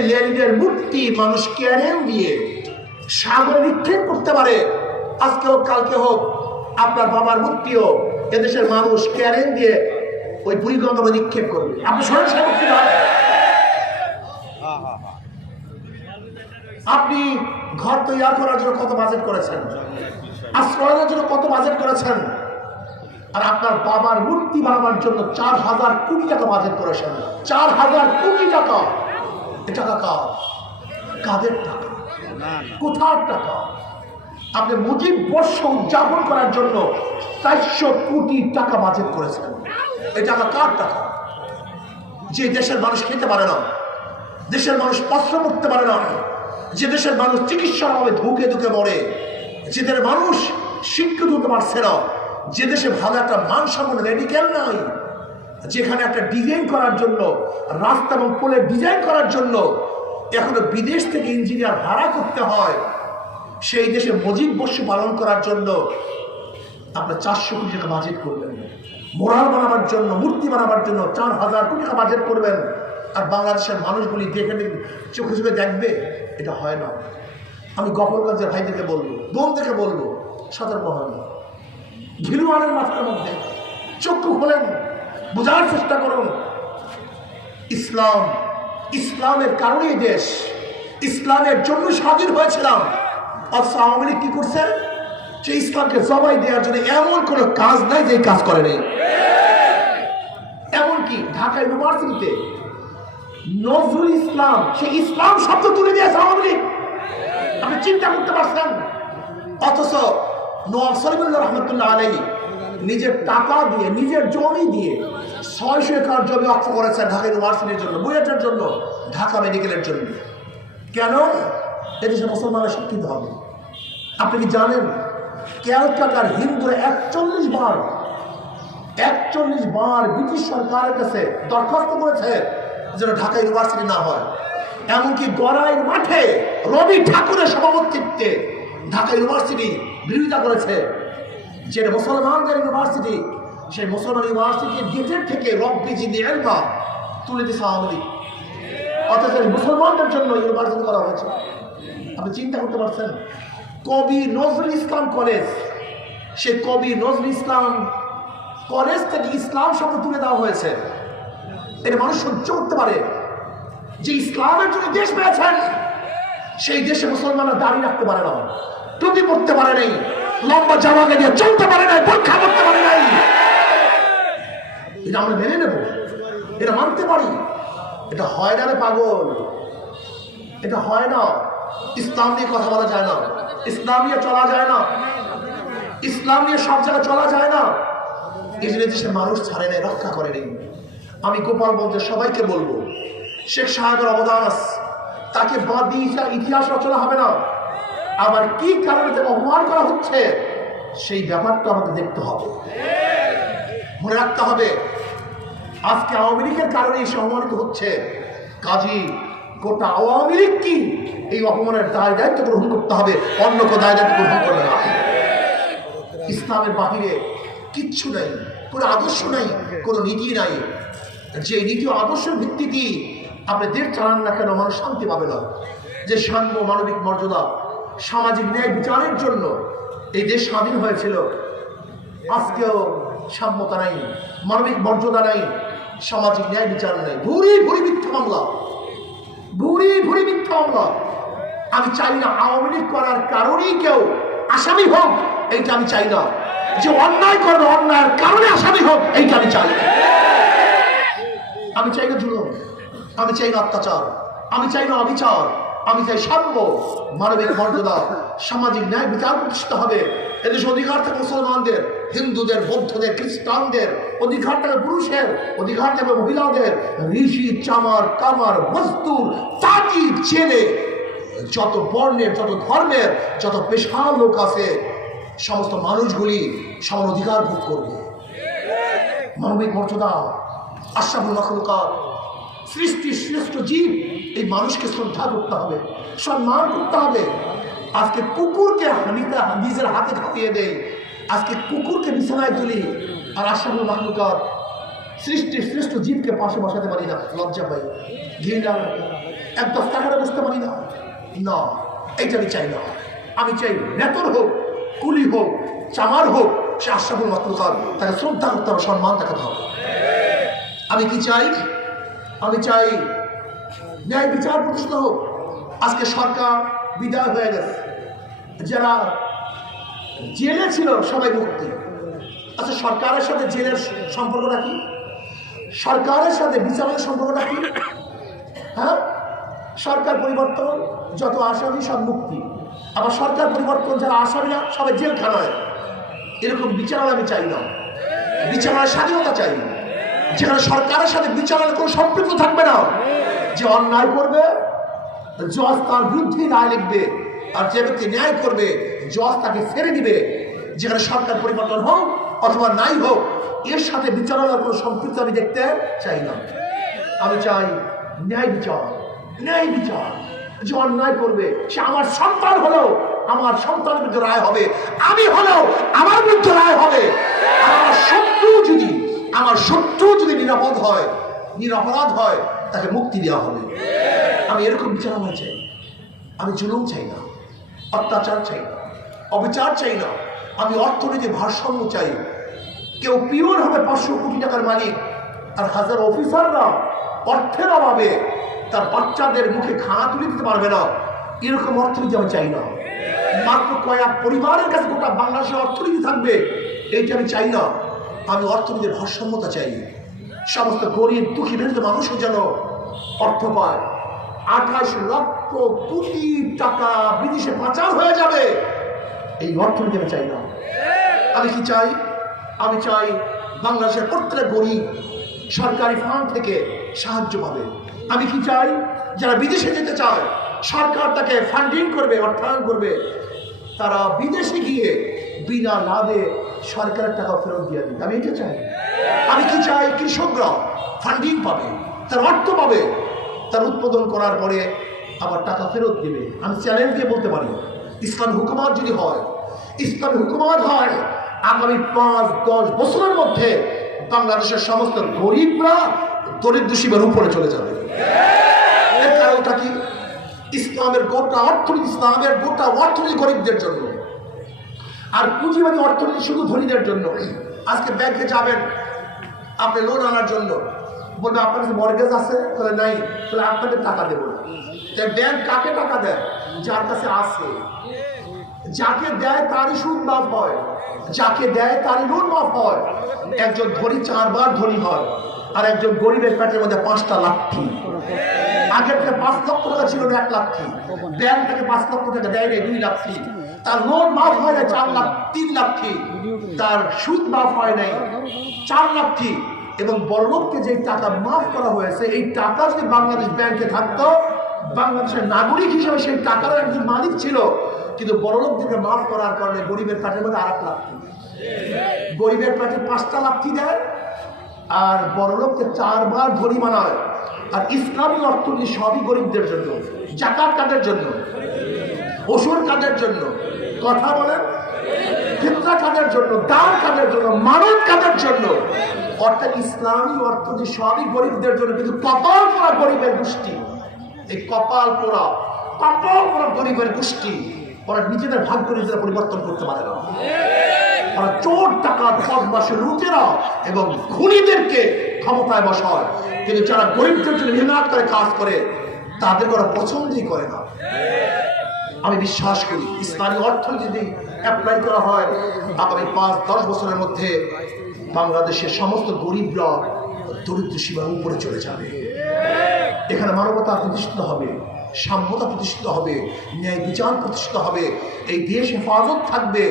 সেই লেনিনের মূর্তি মানুষ ক্যারেন দিয়ে সাগরে নিক্ষেপ করতে পারে। আজকে হোক কালকে হোক আপনার বাবার মূর্তিও এদেশের মানুষ ক্যারেন দিয়ে ওই বুড়িগঙ্গা নিক্ষেপ করবে। আপনি সরাসরি মুক্তি নয়, আপনি ঘর তৈরি করার জন্য কত বাজেট করেছেন, আশ্রয়ের জন্য কত বাজেট করেছেন, আর আপনার বাবার মূর্তি বানাবার জন্য 4,000 কোটি টাকা বাজেট করেছেন। 4,000 কোটি টাকা। এ টাকা কাদের টাকা, কোথার টাকা? আপনি মুজিব বর্ষ উদযাপন করার জন্য 400 কোটি টাকা বাজেট করেছেন। এই টাকা কার টাকা? যে দেশের মানুষ খেতে পারে না, দেশের মানুষ বস্ত্র পরতে পারে না, যে দেশের মানুষ চিকিৎসার অভাবে ধুকে ধুকে মরে, যে দেশের মানুষ শিক্ষিত হতে পারছে না, যে দেশে ভালো একটা মানসম্পন্ন মেডিকেল নাই, যেখানে একটা ডিজাইন করার জন্য রাস্তা এবং পোলের ডিজাইন করার জন্য এখনো বিদেশ থেকে ইঞ্জিনিয়ার ভাড়া করতে হয়, সেই দেশে মুজিব বর্ষ পালন করার জন্য আপনার 400 কোটি টাকা বাজেট করবেন। মোরাল বানাবার জন্য, মূর্তি বানাবার জন্য 4,000 কোটি টাকা বাজেট করবেন। আর বাংলাদেশের মানুষগুলি দেখে চোখে চোখে দেখবে? এটা হয় না। আমি গোপালগঞ্জের ভাইদেরকে বলবো, বোনদেরকে বলবো, সতর্ক হন। ঘিলুয়ানের মাথার মধ্যে চক্ষু খোলেন, বোঝার চেষ্টা করুন। ইসলাম, ইসলামের কারণেই দেশ, ইসলামের জন্য স্বাধীন হয়েছিলাম। অথচ আওয়ামী লীগ কি করছে? যে ইসলামকে জবাই দেওয়ার জন্য এমন কোনো কাজ নাই যে কাজ করে নেই। এমনকি ঢাকা ইউনিভার্সিটিতে নজরুল ইসলাম, সে ইসলাম শব্দ তুলে দিয়েছে আওয়ামী লীগ। আপনি চিন্তা করতে পারছেন? অথচ নওয়াব সলিমুল্লাহ রহমতুল্লাহ আলাইহি নিজের টাকা দিয়ে, নিজের জমি দিয়ে 600 একর জমি অক্ষ করেছেন ঢাকা ইউনিভার্সিটির জন্য, বুয়েটের জন্য, ঢাকা মেডিকেলের জন্য। কেন? এদেশে মুসলমানরা শিক্ষিত হবে। আপনি কি জানেন ক্যালকাটার হিন্দুরা 41 বার ব্রিটিশ সরকারের কাছে দরখাস্ত করেছে যেন ঢাকা ইউনিভার্সিটি না হয়। এমনকি গড়াইয়ের মাঠে রবি ঠাকুরের সভাপতিত্বে ঢাকা ইউনিভার্সিটি বিরোধিতা করেছে, যেটা মুসলমানদের ইউনিভার্সিটি, সেই মুসলমান ইউনিভার্সিটির গেটের থেকে রব্বি জিদি এলমা তুলে দিয়েছে আওয়ামী লীগ। অথচ মুসলমানদের জন্য ইউনিভার্সিটি করা হয়েছে। আপনি চিন্তা করতে পারছেন? কবি নজরুল ইসলাম কলেজ, সে কবি নজরুল ইসলাম কলেজ থেকে ইসলাম শব্দ তুলে দেওয়া হয়েছে। এটা মানুষ সহ্য করতে পারে? যে ইসলামের জন্য দেশ পেয়েছেন, সেই দেশে মুসলমানরা দাঁড়িয়ে রাখতে পারে না, টুপি পড়তে পারে নাই, লম্বা জামা গায়ে চলতে পারে নাই, পরীক্ষা করতে পারে নাই। এটা আমরা মেনে নেব, এটা মানতে পারি। এটা হয় না রে পাগল, এটা হয় না। ইসলাম নিয়ে কথা বলা যায় না, ইসলাম নিয়ে চলা যায় না, ইসলাম নিয়ে সব জায়গায় চলা যায় না। এই জন্য দেশের মানুষ ছাড়ে নেই, রক্ষা করে নেই। আমি গোপালগঞ্জের সবাইকে বলবো, শেখ সাহেবের অবদান আছে, তাকে বাদ দিয়ে ইতিহাস রচনা হবে না। আবার কি কারণে তাকে অপমান করা হচ্ছে সেই ব্যাপারটা আমাদের দেখতে হবে, মনে রাখতে হবে। আজকে আওয়ামী লীগের কারণে এই সম্মানিত হচ্ছে, কাজী গোটা আওয়ামী লীগ কি এই অপমানের দায় দায়িত্ব গ্রহণ করতে হবে, অন্য কেউ দায় দায়িত্ব গ্রহণ করবে না। ইসলামের বাহিরে কিচ্ছু নাই, কোনো আদর্শ নাই, কোনো নীতি নাই। যে নীতি আদর্শের ভিত্তিতে আপনি দেশ চালান না কেন, মানুষ শান্তি পাবে না। যে সাম্য, মানবিক মর্যাদা, সামাজিক ন্যায় বিচারের জন্য এই দেশ স্বাধীন হয়েছিল, আজকেও সাম্যতা নাই, মানবিক মর্যাদা নাই, সামাজিক ন্যায় বিচার নাই। ভুরি ভুরি মিথ্যা মামলা, ভুরি ভুরি মিথ্যা মামলা। আমি চাই না আওয়ামী লীগ করার কারণেই কেউ আসামি হোক, এইটা আমি চাই না। যে অন্যায় করবে, অন্যায়ের কারণে আসামি হোক, এইটা আমি চাই। আমি চাই না জুলুম, আমি চাই না অত্যাচার, আমি চাই না অবিচার, আমি চাই সাম্য, মানবিক মর্যাদা, সামাজিক ন্যায় বিচার প্রতিষ্ঠিত হবে। এদেশ অধিকার থাকে মুসলমানদের, হিন্দুদের, বৌদ্ধদের, খ্রিস্টানদের, অধিকার থাকে পুরুষের, অধিকার থাকে মহিলাদের, ঋষি, চামার, কামার, মজদুর, তাঁতি, ছেলে, যত বর্ণের, যত ধর্মের, যত পেশার লোক আছে, সমস্ত মানুষগুলি সমান অধিকার ভোগ করবে। মানবিক মর্যাদা, আশরাফুল মাখলুকাত, সৃষ্টির শ্রেষ্ঠ জীব, এই মানুষকে শ্রদ্ধা করতে হবে, সম্মান করতে হবে। আজকে কুকুরকে নিজের হাতে খাইয়ে দেয়, আজকে কুকুরকে বিছানায় তুলি, আর আশরাফুল মাখলুকাত সৃষ্টির শ্রেষ্ঠ জীবকে পাশে বসাতে পারি না, লজ্জা পাই, ঘৃণা লাগে, এক দস্তাখানে বসতে পারি না। না, এইটা আমি চাই না। আমি চাই নেতর হোক, কুলি হোক, চামার হোক, সে আশরাফুল মাখলুকাত, তাকে শ্রদ্ধা করতে হবে, সম্মান দেখাতে হবে। আমি কি চাই? আমি চাই ন্যায় বিচার প্রতিষ্ঠিত হোক। আজকে সরকার বিদায় হয়ে গেছে, যারা জেলে ছিল সবাই মুক্তি। আচ্ছা, সরকারের সাথে জেলের সম্পর্কটা কি? সরকারের সাথে বিচারের সম্পর্কটা কি? হ্যাঁ, সরকার পরিবর্তন, যত আসামি সব মুক্তি। আবার সরকার পরিবর্তন, যারা আসামি না সবাই জেলখানায়। এরকম বিচার আমি চাই না। বিচারের স্বাধীনতা চাই, যেখানে সরকারের সাথে বিচারের কোনো সম্পৃক্ত থাকবে না। যে অন্যায় করবে জজ তার বিরুদ্ধে রায় লিখবে, আর যে ব্যক্তি ন্যায় করবে জজ তাকে ছেড়ে দিবে। যেখানে সরকার পরিবর্তন হোক অথবা নাই হোক, এর সাথে বিচারালয়ের কোনো সম্পৃক্ত আমি দেখতে চাই না। আমি চাই ন্যায় বিচার। ন্যায় বিচার, যে অন্যায় করবে সে আমার সন্তান হলেও আমার সন্তানের বিরুদ্ধে রায় হবে, আমি হলেও আমার বিরুদ্ধে রায় হবে। আর আমার শত্রু যদি নিরাপদ হয়, নিরপরাধ হয়, তাকে মুক্তি দেওয়া হবে। আমি এরকম বিচার আমার চাই। আমি জুলুম চাই না, অত্যাচার চাই না, অবিচার চাই না। আমি অর্থনীতির ভারসাম্য চাই। কেউ পিওর হবে 500 কোটি টাকার মালিক, আর হাজার অফিসাররা অর্থের অভাবে তার বাচ্চাদের মুখে খানা তুলে দিতে পারবে না। এরকম অর্থনীতি আমি চাই না। মাত্র কয়েক পরিবারের কাছে গোটা বাংলাদেশের অর্থনীতি থাকবে, এইটা আমি চাই না। আমি অর্থনীতির ভারসাম্যতা চাই। সমস্ত গরিব দুঃখী দরিদ্র মানুষও যেন অর্থ পায়। 28 লক্ষ কোটি টাকা বিদেশে পাচার হয়ে যাবে, এই অর্থনীতি আমি চাই না। আমি কি চাই? আমি চাই বাংলাদেশের প্রত্যেক গরিব সরকারি ফান্ড থেকে সাহায্য পাবে। আমি কি চাই? যারা বিদেশে যেতে চায় সরকার তাকে ফান্ডিং করবে, অর্থায়ন করবে, তারা বিদেশে গিয়ে বিনা লাভে সরকারের টাকা ফেরত দিয়ে দিবে। আমি এটা চাই। আমি কি চাই? কৃষকরা ফান্ডিং পাবে, তার অর্থ পাবে, তার উৎপাদন করার পরে আবার টাকা ফেরত দেবে। আমি চ্যালেঞ্জ দিয়ে বলতে পারি, ইসলামী হুকুমত যদি হয়, ইসলামী হুকুমত হয়, আগামী 5-10 বছরের মধ্যে বাংলাদেশের সমস্ত গরিবরা দরিদ্র সীমার উপরে চলে যাবে। এর কারণটা কি? ইসলামের গোটা অর্থনীতি গরিবদের জন্য, আর পুঁজিবাদী অর্থনীতি শুধু ধনীদের জন্য। আজকে ব্যাংকে যাবেন আপনি লোন আনার জন্য, বলবে আপনার কাছে মর্গেজ আছে, তাহলে নাই, তাহলে আপনাকে টাকা দেবো না। ব্যাংক কাকে টাকা দেয়? যার কাছে আছে। যাকে দেয় তারই সুদ মাফ হয়, যাকে দেয় তারই লোন মাফ হয়। একজন ধনী 4 বার ধনী হয়, আর একজন গরিবের পেটের মধ্যে 5টা লাঠি। আগের থেকে 5 লক্ষ টাকা ছিল 1 লাখি, ব্যাংক থেকে 5 লক্ষ টাকা দেয় 2 লাখি। তার লোন মাফ হয় না 4 লাখ 3 লাখি, তার সুদ মাফ হয় নাই 4 লাখি। এবং বড়লোককে যে টাকা মাফ করা হয়েছে, এই টাকা যদি বাংলাদেশ ব্যাংকে থাকতো, বাংলাদেশের নাগরিক হিসেবে সেই টাকার একজন মালিক ছিল। কিন্তু বড়লোকদেরকে মাফ করার কারণে গরিবের পেটের মধ্যে 8 লাখি, গরিবের পেটে 5টা লাখি দেয়, আর বড়লোককে 4 বার ধনী বানায়। আর ইসলামী অর্থনীতি সবই গরিবদের জন্য, জাকাত কাদের জন্য, ওসুর কাদের জন্য, কথা বলেন, ফিতরা কাদের জন্য, দান কাদের জন্য, মানত কাদের জন্য। অর্থাৎ ইসলামী অর্থনীতি সবই গরিবদের জন্য। কিন্তু কপাল পোড়া গরিবের গোষ্ঠী, এই কপাল পোড়া গরিবের গোষ্ঠী, ওরা নিজেদের ভাগ্য নিজেরা পরিবর্তন করতে পারে না। ওরা চোর, ডাকাত, বদমাশি, লুটেরা এবং খুনিদেরকে ক্ষমতায় বসায়, কিন্তু যারা গরিবদের জন্য মেহনত করে কাজ করে তাদের ওরা পছন্দই করে না। আমি বিশ্বাস করি ইসলামী অর্থনীতি যদি অ্যাপ্লাই করা হয়, আগামী 5-10 বছরের মধ্যে বাংলাদেশের সমস্ত গরিবরা দরিদ্র সীমার উপরে চলে যাবে। এখানে মানবতা প্রতিষ্ঠিত হবে, সাম্যতা প্রতিষ্ঠিত হবে, ন্যায় বিচার প্রতিষ্ঠিত হবে, এই দেশ হেফাজত থাকবে।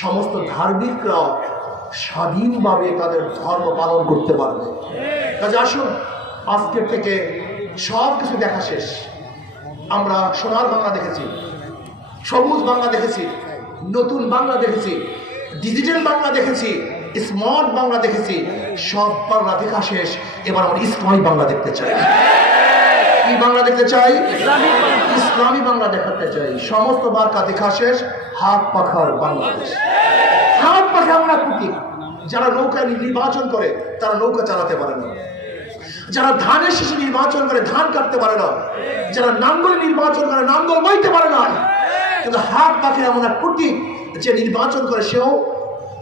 সমস্ত ধার্মিকরা স্বাধীনভাবে তাদের ধর্ম পালন করতে পারবে। কাজে আসুন, আজকের থেকে সব কিছু দেখা শেষ। আমরা সোনার বাংলা দেখেছি, সবুজ বাংলা দেখেছি, নতুন বাংলা দেখেছি, ডিজিটাল বাংলা দেখেছি, স্মার্ট বাংলা দেখেছি। সব বাংলা দেখা শেষ। এবার আমরা ইসলামী বাংলা দেখতে চাই। কি বাংলা দেখতে চাই? ইসলামী বাংলা দেখাতে চাই। সমস্ত বার্তা দেখা শেষ। হাত পাখার বাংলাদেশ, হাত পাখা আমরা প্রতীক, যারা নৌকা নির্বাচন করে তারা নৌকা চালাতে পারে না, যারা ধানের শীষে নির্বাচন করে ধান কাটতে পারে না, যারা নাঙ্গল নির্বাচন করে নাঙ্গল বইতে পারে না, কিন্তু হাত পাখে এমন এক প্রতীক যে নির্বাচন করে সেও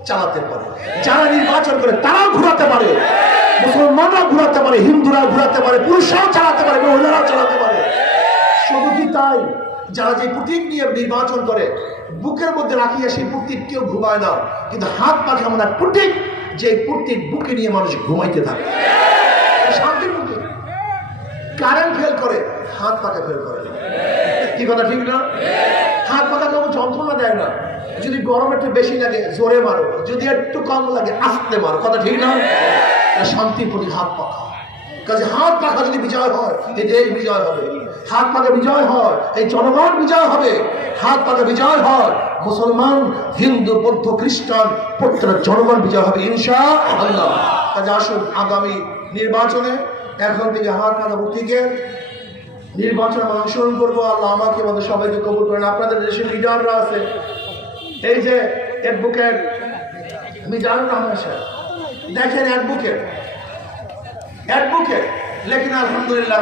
চালাতে পারে। যারা নির্বাচন করে তারাও ঘুরাতে পারে, মুসলমানরাও ঘুরাতে পারে, হিন্দুরাও ঘুরাতে পারে, পুরুষরাও চালাতে পারে, মহিলারাও চালাতে পারে। শুধু কি তাই, যারা যে প্রতীক নিয়ে নির্বাচন করে বুকের মধ্যে রাখিয়া সেই প্রতীক কেউ ঘুমায় না, কিন্তু হাত পাখে এমন এক প্রতীক যে প্রতীক বুকে নিয়ে মানুষ ঘুমাইতে থাকে। শান্তির প্রতীক। কারেন্ট ফেল করে, হাত পাখে ফেল করে। কি কথা ঠিক না? হাত পাখা কেউ যন্ত্রণা দেয় না। যদি গরম একটু বেশি লাগে জোরে মারো, যদি একটু কম লাগে আস্তে মারো। কথা ঠিক না? শান্তির প্রতীক হাত পাখা। কাজে হাত পাখা যদি বিজয় হয় এই দেশ বিজয় হবে, হাত পাখা বিজয় হয় এই জনগণ বিজয় হবে, হাত পাখা বিজয় হয় মুসলমান, হিন্দু, বৌদ্ধ, খ্রিস্টান প্রত্যেক জনগণ বিজয় হবে ইনশাআল্লাহ। কাজে আসুন আগামী নির্বাচনে এখন থেকে হাত পাখা প্রতীকের নির্বাচনে আমরা অংশগ্রহণ করবো। আল্লাহ আমাকে আমাদের সবাইকে কবুল করেন। আপনাদের দেশের লিডাররা আছে, এই যে অ্যাডভোকেট মিজানুর রহমান সাহেব, দেখেন অ্যাডভোকেট লেখেন আলহামদুলিল্লাহ।